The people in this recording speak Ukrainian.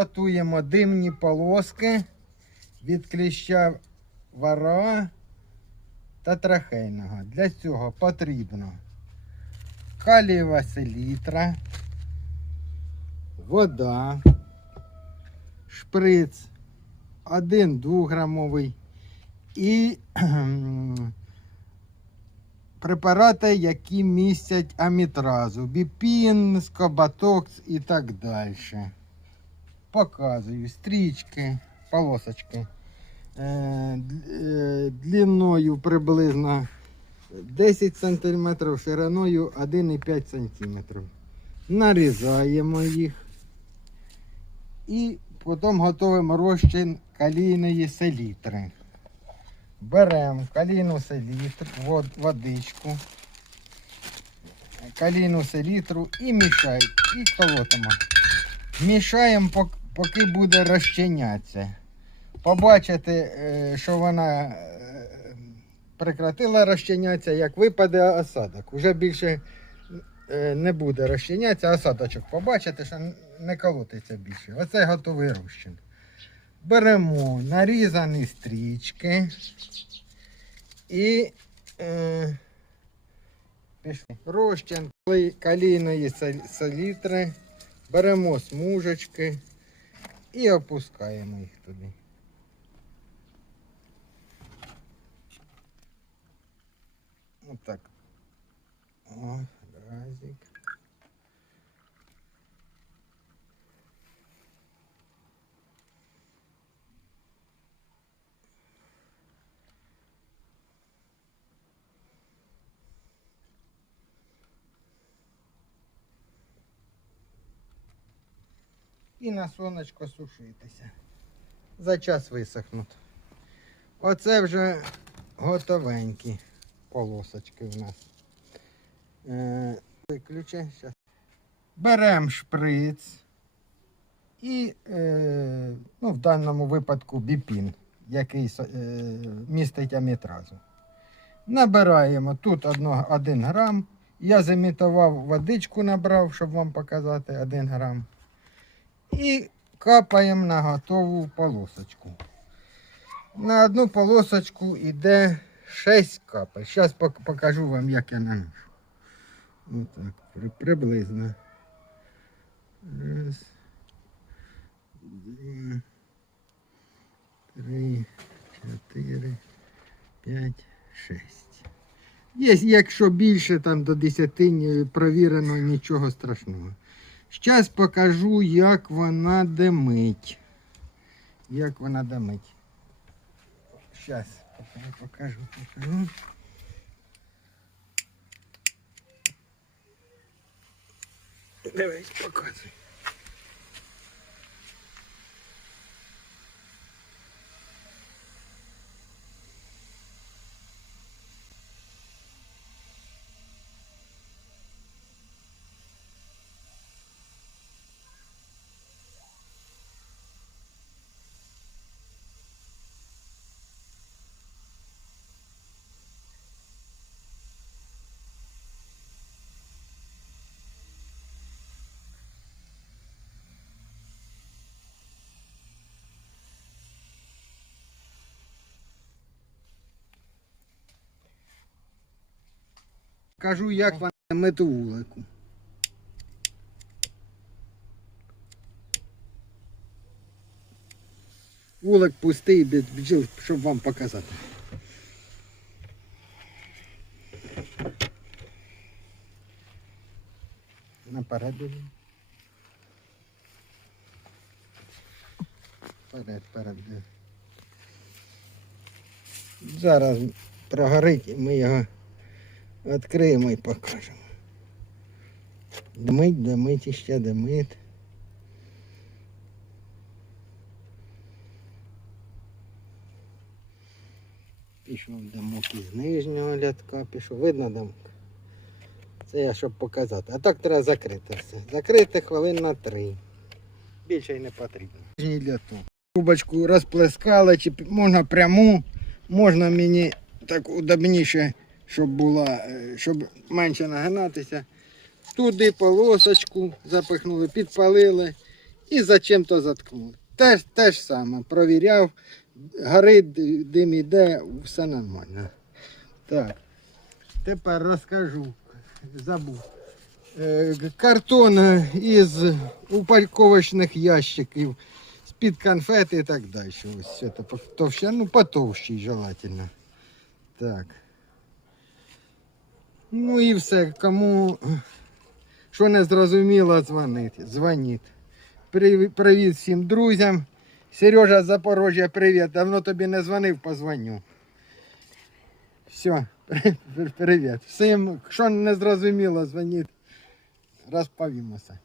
готуємо димні полоски від кліща вара та трахейного. Для цього потрібно калієва селітра, вода, шприц 1 грамовий і препарати, які містять амітразу, біпін, скоботокс і так далі. Показую стрічки, полосочки. Е, е, длиною приблизно 10 см, шириною 1,5 см. Нарізаємо їх і потім готуємо розчин калійної селітри. Беремо калійну селітру, водичку, калійну селітру і мішаємо, і колотимо. Мішаємо, поки буде розчинятися. Побачите, е, що вона е, прекратила розчинятися, як випаде осадок. Уже більше е, не буде розчинятися, осадочок побачите, що не колотиться більше. Оце готовий розчин. Беремо нарізані стрічки і е, розчин калійної селітри. Беремо смужечки і опускаємо їх туди. Отак. О, разик. І на сонечко сушитися. За час висохнуть. Оце вже готовенькі полосочки у нас. Е, виключи. Беремо шприц і, е, ну, в даному випадку біпін, який е, містить амітразу. Набираємо тут 1 грам. Я замітував водичку, набрав, щоб вам показати 1 грам. І капаємо на готову полосочку. На одну полосочку йде 6 капель. Зараз покажу вам, як я наношу. Отак, при- приблизно. Раз, два, три, чотири, п'ять, шесть. Є, якщо більше там до 10 провірено, нічого страшного. Зараз покажу, як вона димить. Як вона димить. Зараз покажу, покажу. Дивись, показуй. Кажу, як вона мити вулику. Вулик пустий, бджіл, щоб вам показати. Наперед. іди. Вперед, вперед. Зараз прогорить і ми його відкриємо і покажемо. Димить, димить і ще димить. Пішов дамок із нижнього рядка, пішов, видно дамок. Це я щоб показати. А так треба закрити все. Закрити хвилин на три. Більше й не потрібно. Для того. Трубочку розплескали, чи можна пряму, можна мені так удобніше, щоб була, е, щоб менше нагинатися. Туди полосочку запихнули, підпалили і зачем-то заткнули. Те, ж- те ж саме, провіряв, горить, дим іде, все нормально. Так, тепер розкажу, забув. Е, Картон із упаковочних ящиків, з-під конфети і так далі. Ось це потовще, ну потовщий желательно. Так. Ну і все, кому що не зрозуміло, дзвонить. Дзвоніть. Привіт всім друзям. Сережа з Запорожжя, привіт. Давно тобі не дзвонив, позвоню. Все, привіт. Всім, що не зрозуміло, дзвоніть. Розповімося.